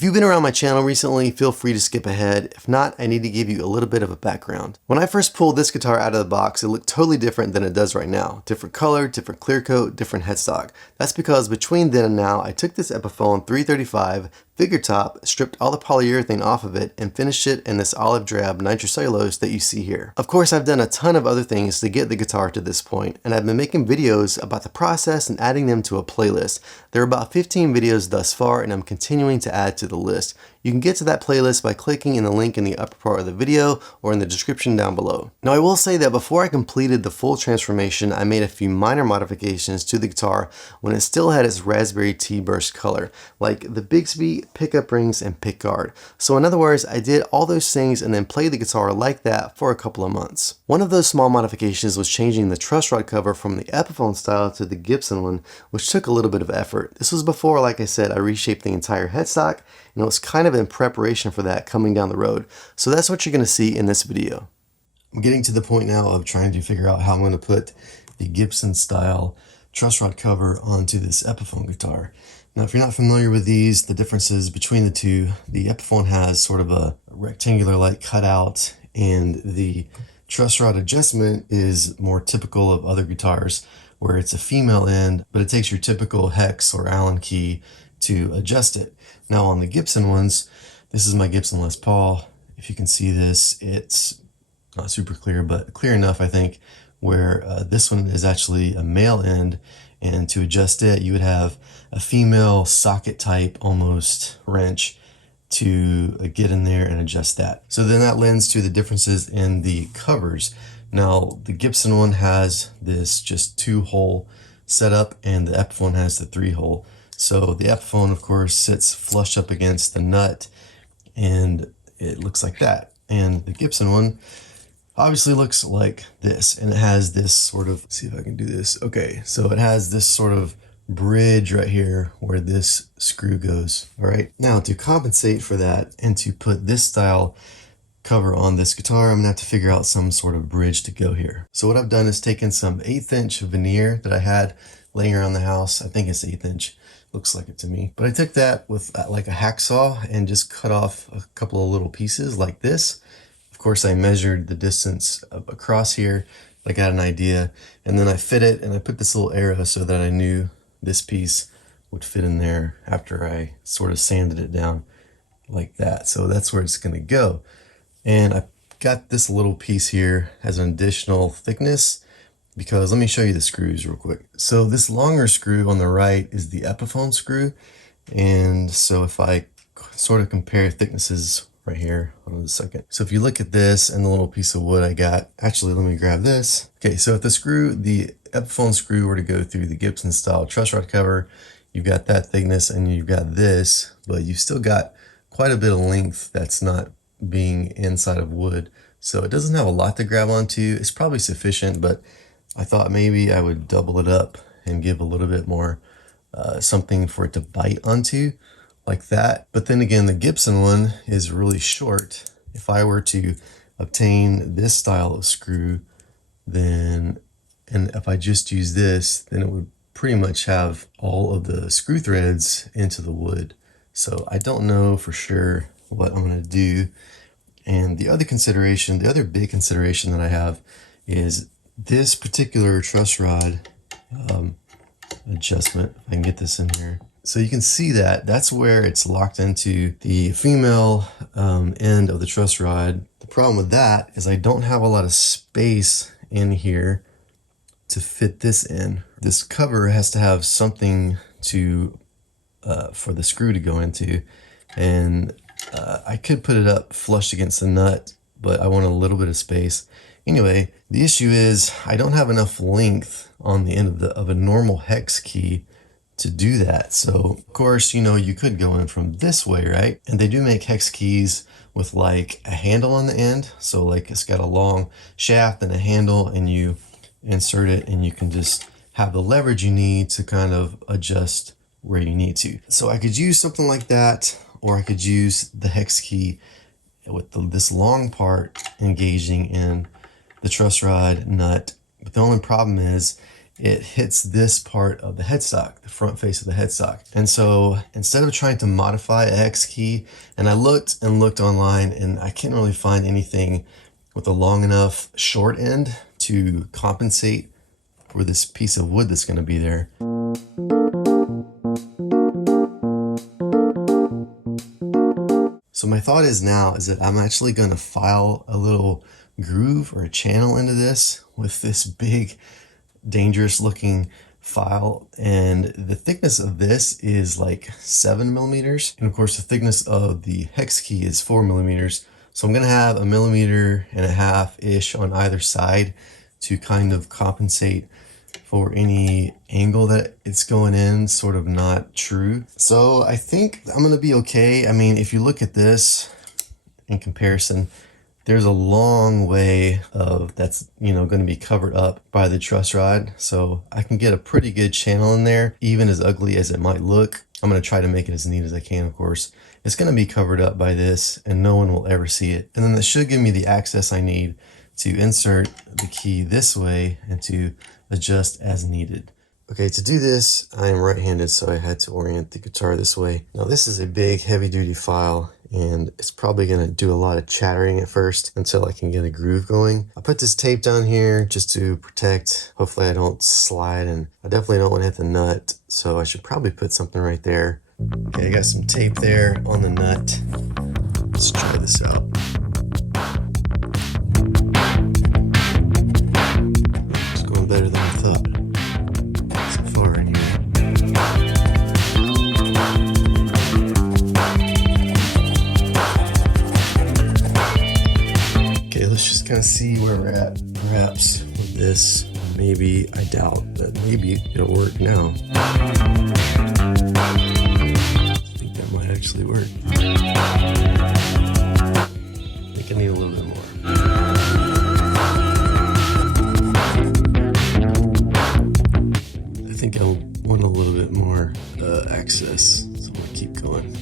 If you've been around my channel recently, feel free to skip ahead. If not, I need to give you a little bit of a background. When I first pulled this guitar out of the box, it looked totally different than it does right now. Different color, different clear coat, different headstock. That's because between then and now, I took this Epiphone 335 figure top, stripped all the polyurethane off of it, and finished it in this olive drab nitrocellulose that you see here. Of course, I've done a ton of other things to get the guitar to this point, and I've been making videos about the process and adding them to a playlist. There are about 15 videos thus far, and I'm continuing to add to the list. You can get to that playlist by clicking in the link in the upper part of the video or in the description down below. Now I will say that before I completed the full transformation, I made a few minor modifications to the guitar when it still had its raspberry T-burst color, like the Bigsby, pickup rings, and pickguard. So in other words, I did all those things and then played the guitar like that for a couple of months. One of those small modifications was changing the truss rod cover from the Epiphone style to the Gibson one, which took a little bit of effort. This was before, like I said, I reshaped the entire headstock, and it was kind of in preparation for that coming down the road. So that's what you're going to see in this video. I'm getting to the point now of trying to figure out how I'm going to put the Gibson style truss rod cover onto this Epiphone guitar. Now, if you're not familiar with these, the differences between the two, the Epiphone has sort of a rectangular like cutout, and the truss rod adjustment is more typical of other guitars where it's a female end, but it takes your typical hex or Allen key to adjust it. Now on the Gibson ones, this is my Gibson Les Paul. If you can see this, it's not super clear, but clear enough, I think, where this one is actually a male end, and to adjust it, you would have a female socket type almost wrench to get in there and adjust that. So then that lends to the differences in the covers. Now the Gibson one has this just 2-hole setup, and the Epiphone has the 3-hole. So the Epiphone, of course, sits flush up against the nut, and it looks like that. And the Gibson one obviously looks like this, and it has this sort of, let's see if I can do this. Okay, so it has this sort of bridge right here where this screw goes. All right, now to compensate for that and to put this style cover on this guitar, I'm gonna have to figure out some sort of bridge to go here. So what I've done is taken some 1/8 inch veneer that I had laying around the house. I think it's 1/8 inch. Looks like it to me. But I took that with like a hacksaw and just cut off a couple of little pieces like this. Of course, I measured the distance across here, I got an idea, and then I fit it, and I put this little arrow so that I knew this piece would fit in there after I sort of sanded it down like that. So that's where it's gonna go. And I got this little piece here as an additional thickness, because let me show you the screws real quick. So this longer screw on the right is the Epiphone screw. And so if I sort of compare thicknesses right here, hold on a second. So if you look at this and the little piece of wood I got, actually, let me grab this. Okay, so if the Epiphone screw were to go through the Gibson style truss rod cover, you've got that thickness and you've got this, but you've still got quite a bit of length that's not being inside of wood. So it doesn't have a lot to grab onto. It's probably sufficient, but I thought maybe I would double it up and give a little bit more something for it to bite onto like that. But then again, the Gibson one is really short. If I were to obtain this style of screw, then, and if I just use this, then it would pretty much have all of the screw threads into the wood. So I don't know for sure what I'm going to do. And the other consideration, the other big consideration that I have is this particular truss rod adjustment. If I can get this in here. So you can see that that's where it's locked into the female end of the truss rod. The problem with that is I don't have a lot of space in here to fit this in. This cover has to have something to for the screw to go into, and I could put it up flush against the nut, but I want a little bit of space. Anyway, the issue is I don't have enough length on the end of a normal hex key to do that. So of course, you know, you could go in from this way, right? And they do make hex keys with like a handle on the end. So like it's got a long shaft and a handle, and you insert it and you can just have the leverage you need to kind of adjust where you need to. So I could use something like that, or I could use the hex key with this long part engaging in the truss rod nut. But the only problem is it hits this part of the headstock, the front face of the headstock. And so instead of trying to modify a hex key, and I looked and looked online and I can't really find anything with a long enough short end to compensate for this piece of wood that's going to be there. So my thought is that I'm actually going to file a little groove or a channel into this with this big dangerous looking file, and the thickness of this is like 7 millimeters, and of course the thickness of the hex key is 4 millimeters. So I'm going to have 1.5 millimeters ish on either side to kind of compensate for any angle that it's going in, sort of not true. So I think I'm going to be okay. I mean, if you look at this in comparison, there's a long way of that's, you know, going to be covered up by the truss rod. So I can get a pretty good channel in there, even as ugly as it might look. I'm going to try to make it as neat as I can, of course. It's going to be covered up by this and no one will ever see it. And then that should give me the access I need to insert the key this way and to adjust as needed. Okay, to do this, I am right-handed, so I had to orient the guitar this way. Now this is a big heavy-duty file, and it's probably gonna do a lot of chattering at first until I can get a groove going. I put this tape down here just to protect. Hopefully I don't slide, and I definitely don't want to hit the nut, so I should probably put something right there. Okay, I got some tape there on the nut. Let's try this out. It's going better than I thought. So far anyway. Okay, let's just kind of see where we're at. Perhaps with this, maybe, I doubt, but maybe it'll work now. I think that might actually work. I think I need a little bit more. I think I want a little bit more access, so I'm gonna keep going.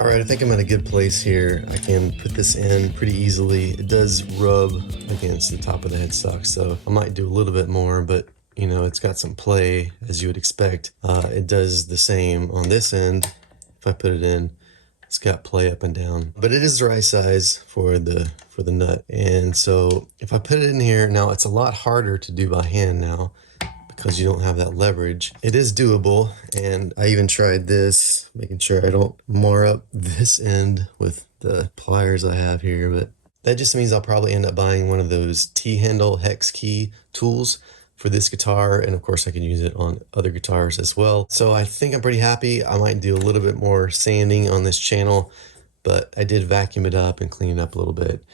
All right, I think I'm at a good place here. I can put this in pretty easily. It does rub against the top of the headstock, so I might do a little bit more, but you know, it's got some play as you would expect. It does the same on this end. If I put it in, it's got play up and down, but it is the right size for the nut. And so if I put it in here, now it's a lot harder to do by hand now because you don't have that leverage. It is doable, and I even tried this, making sure I don't mar up this end with the pliers I have here, but that just means I'll probably end up buying one of those T-handle hex key tools for this guitar, and of course I can use it on other guitars as well. So I think I'm pretty happy. I might do a little bit more sanding on this channel, but I did vacuum it up and clean it up a little bit.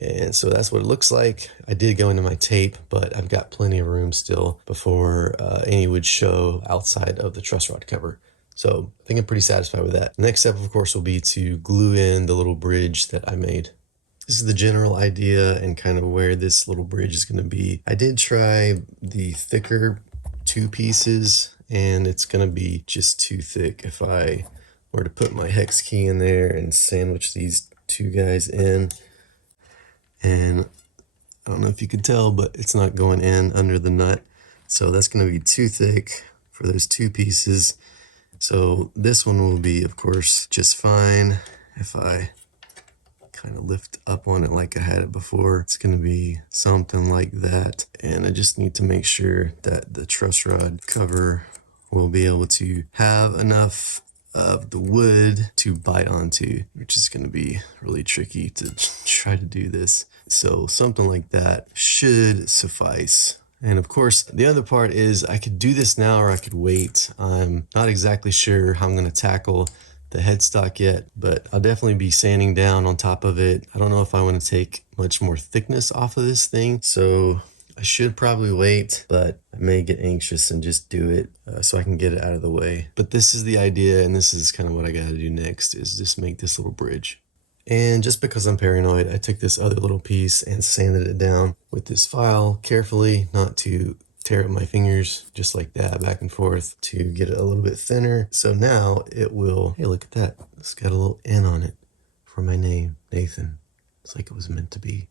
And so that's what it looks like. I did go into my tape, but I've got plenty of room still before any would show outside of the truss rod cover. So I think I'm pretty satisfied with that. The next step, of course, will be to glue in the little bridge that I made. This is the general idea and kind of where this little bridge is going to be. I did try the thicker 2 pieces, and it's going to be just too thick if I were to put my hex key in there and sandwich these 2 guys in. And I don't know if you can tell, but it's not going in under the nut. So that's going to be too thick for those 2 pieces. So this one will be, of course, just fine if I kind of lift up on it like I had it before. It's going to be something like that. And I just need to make sure that the truss rod cover will be able to have enough of the wood to bite onto, which is going to be really tricky to try to do this. So something like that should suffice. And of course, the other part is I could do this now or I could wait. I'm not exactly sure how I'm going to tackle the headstock yet, but I'll definitely be sanding down on top of it. I don't know if I want to take much more thickness off of this thing, so I should probably wait, but I may get anxious and just do it so I can get it out of the way. But this is the idea, and this is kind of what I got to do next, is just make this little bridge. And just because I'm paranoid, I took this other little piece and sanded it down with this file carefully, not to tear up my fingers, just like that, back and forth, to get it a little bit thinner. So now it will, hey, look at that. It's got a little N on it for my name, Nathan. It's like it was meant to be.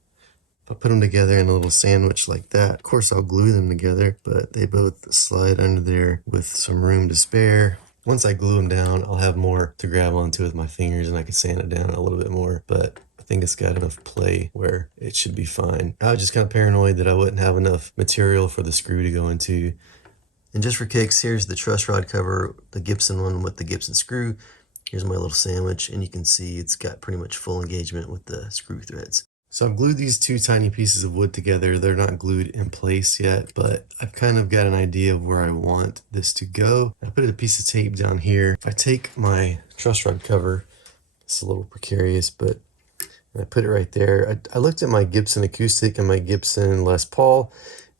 I put them together in a little sandwich like that. Of course, I'll glue them together, but they both slide under there with some room to spare. Once I glue them down, I'll have more to grab onto with my fingers and I can sand it down a little bit more, but I think it's got enough play where it should be fine. I was just kind of paranoid that I wouldn't have enough material for the screw to go into. And just for kicks, here's the truss rod cover, the Gibson one with the Gibson screw. Here's my little sandwich, and you can see it's got pretty much full engagement with the screw threads. So I've glued these two tiny pieces of wood together. They're not glued in place yet, but I've kind of got an idea of where I want this to go. I put a piece of tape down here. If I take my truss rod cover, it's a little precarious, but I put it right there. I looked at my Gibson acoustic and my Gibson Les Paul,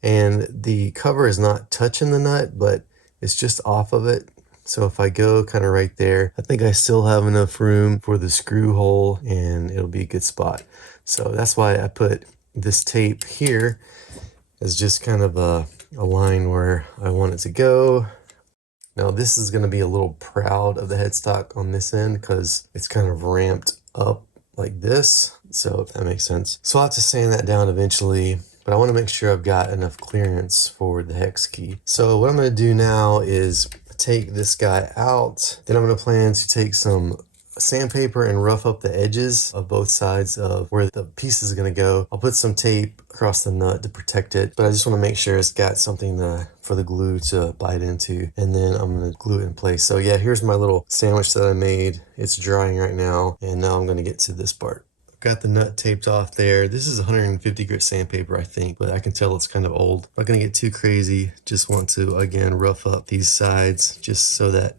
and the cover is not touching the nut, but it's just off of it. So if I go kind of right there, I think I still have enough room for the screw hole and it'll be a good spot. So that's why I put this tape here as just kind of a line where I want it to go. Now this is going to be a little proud of the headstock on this end because it's kind of ramped up like this. So if that makes sense. So I'll have to sand that down eventually. But I want to make sure I've got enough clearance for the hex key. So what I'm going to do now is take this guy out. Then I'm going to plan to take some sandpaper and rough up the edges of both sides of where the piece is going to go. I'll put some tape across the nut to protect it, but I just want to make sure it's got something for the glue to bite into, and then I'm going to glue it in place. So yeah, here's my little sandwich that I made. It's drying right now, and now I'm going to get to this part. Got the nut taped off there. This is 150 grit sandpaper, I think, but I can tell it's kind of old. Not gonna get too crazy. Just want to, again, rough up these sides just so that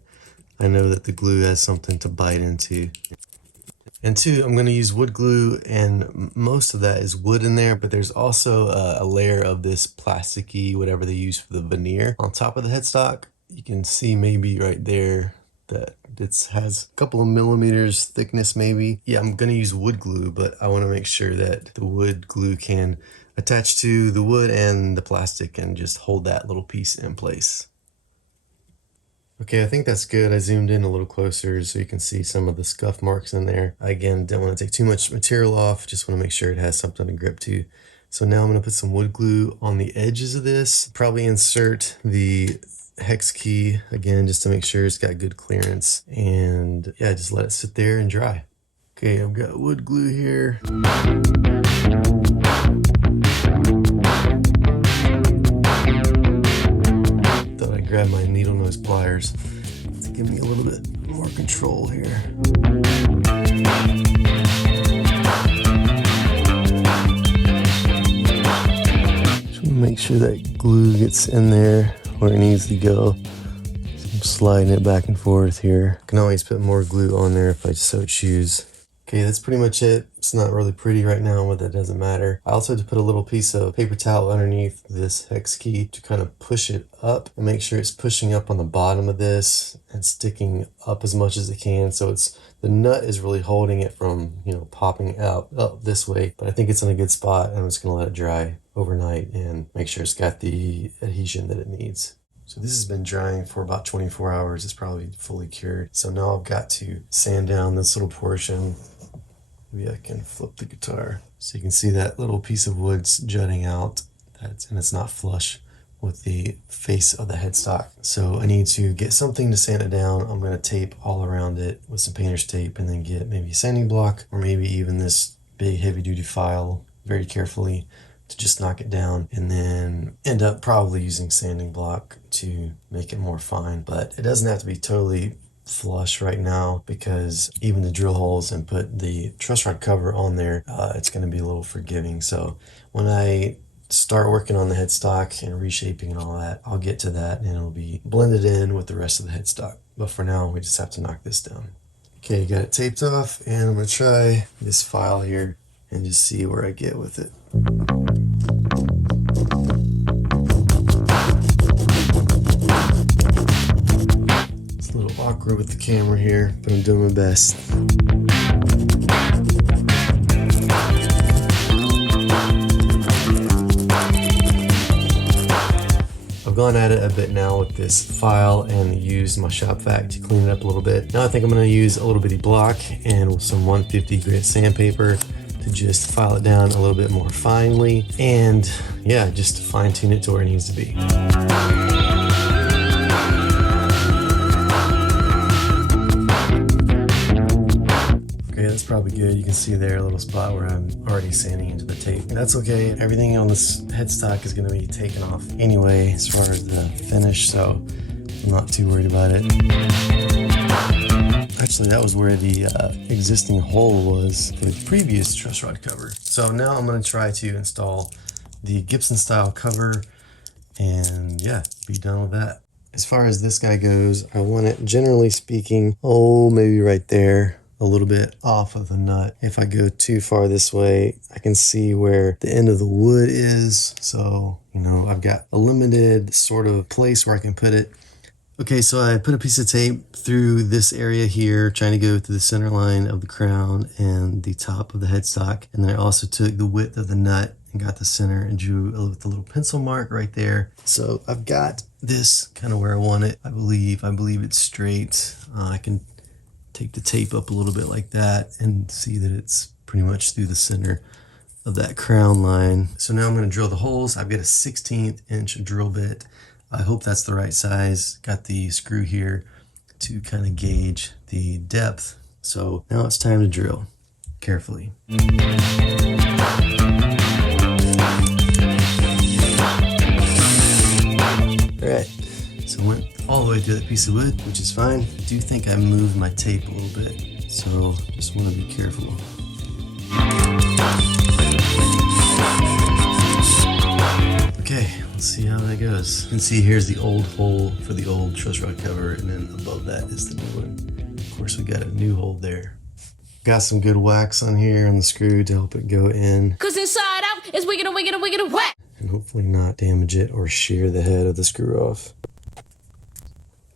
I know that the glue has something to bite into. And two, I'm gonna use wood glue, and most of that is wood in there, but there's also a layer of this plasticky, whatever they use for the veneer on top of the headstock. You can see maybe right there that it has a couple of millimeters thickness maybe. Yeah, I'm gonna use wood glue, but I wanna make sure that the wood glue can attach to the wood and the plastic and just hold that little piece in place. Okay, I think that's good. I zoomed in a little closer so you can see some of the scuff marks in there. I, again, don't want to take too much material off, just want to make sure it has something to grip to. So now I'm gonna put some wood glue on the edges of this, probably insert the hex key again just to make sure it's got good clearance, and yeah, just let it sit there and dry. Okay, I've got wood glue here. Thought I'd grab my needle nose pliers to give me a little bit more control here. Just want to make sure that glue gets in there where it needs to go. So I'm sliding it back and forth here. I can always put more glue on there if I so choose. Okay, that's pretty much it. It's not really pretty right now, but that doesn't matter. I also had to put a little piece of paper towel underneath this hex key to kind of push it up and make sure it's pushing up on the bottom of this and sticking up as much as it can. So the nut is really holding it from, popping out up this way, but I think it's in a good spot, and I'm just gonna let it dry overnight and make sure it's got the adhesion that it needs. So this has been drying for about 24 hours. It's probably fully cured. So now I've got to sand down this little portion. Maybe I can flip the guitar so you can see that little piece of wood's jutting out, and it's not flush with the face of the headstock. So I need to get something to sand it down. I'm going to tape all around it with some painter's tape, and then get maybe a sanding block or maybe even this big heavy duty file very carefully to just knock it down, and then end up probably using sanding block to make it more fine. But it doesn't have to be totally flush right now, because even to drill holes and put the truss rod cover on there, it's going to be a little forgiving. So when I start working on the headstock and reshaping and all that, I'll get to that and it'll be blended in with the rest of the headstock. But for now, we just have to knock this down. Okay, got it taped off, and I'm going to try this file here and just see where I get with it. It's a little awkward with the camera here, but I'm doing my best. I've gone at it a bit now with this file and used my shop vac to clean it up a little bit. Now I think I'm going to use a little bitty block and some 150 grit sandpaper to just file it down a little bit more finely, and yeah, just to fine tune it to where it needs to be. Okay, that's probably good. You can see there a little spot where I'm already sanding into the tape. That's okay. Everything on this headstock is going to be taken off anyway as far as the finish, so I'm not too worried about it. Actually, that was where the existing hole was for the previous truss rod cover. So now I'm going to try to install the Gibson style cover and yeah, be done with that. As far as this guy goes, I want it, generally speaking, maybe right there, a little bit off of the nut. If I go too far this way, I can see where the end of the wood is. So, you know, I've got a limited sort of place where I can put it. Okay, so I put a piece of tape through this area here, trying to go through the center line of the crown and the top of the headstock. And then I also took the width of the nut and got the center and drew a little pencil mark right there. So I've got this kind of where I want it. I believe it's straight. I can take the tape up a little bit like that and see that it's pretty much through the center of that crown line. So now I'm going to drill the holes. I've got a 1/16 inch drill bit. I hope that's the right size. Got the screw here to kind of gauge the depth. So now it's time to drill carefully. All right, so I went all the way through that piece of wood, which is fine. I do think I moved my tape a little bit, so just want to be careful. Okay, let's see how that goes. You can see here's the old hole for the old truss rod cover, and then above that is the new one. Of course, we got a new hole there. Got some good wax on here on the screw to help it go in. 'Cause inside out is wiggin' whack. And hopefully not damage it or shear the head of the screw off.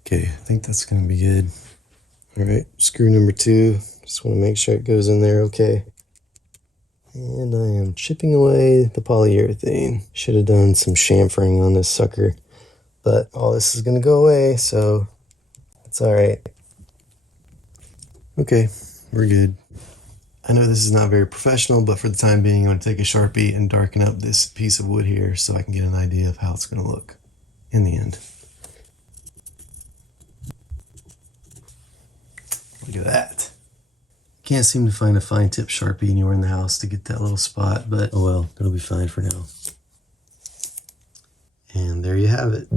Okay, I think that's gonna be good. All right, screw number 2. Just wanna make sure it goes in there okay. And I am chipping away the polyurethane. Should have done some chamfering on this sucker, but all this is gonna go away, so it's all right. Okay, we're good. I know this is not very professional, but for the time being, I'm gonna take a Sharpie and darken up this piece of wood here so I can get an idea of how it's gonna look in the end. Look at that. Can't seem to find a fine tip Sharpie anywhere in the house to get that little spot, but oh well, it'll be fine for now. And there you have it.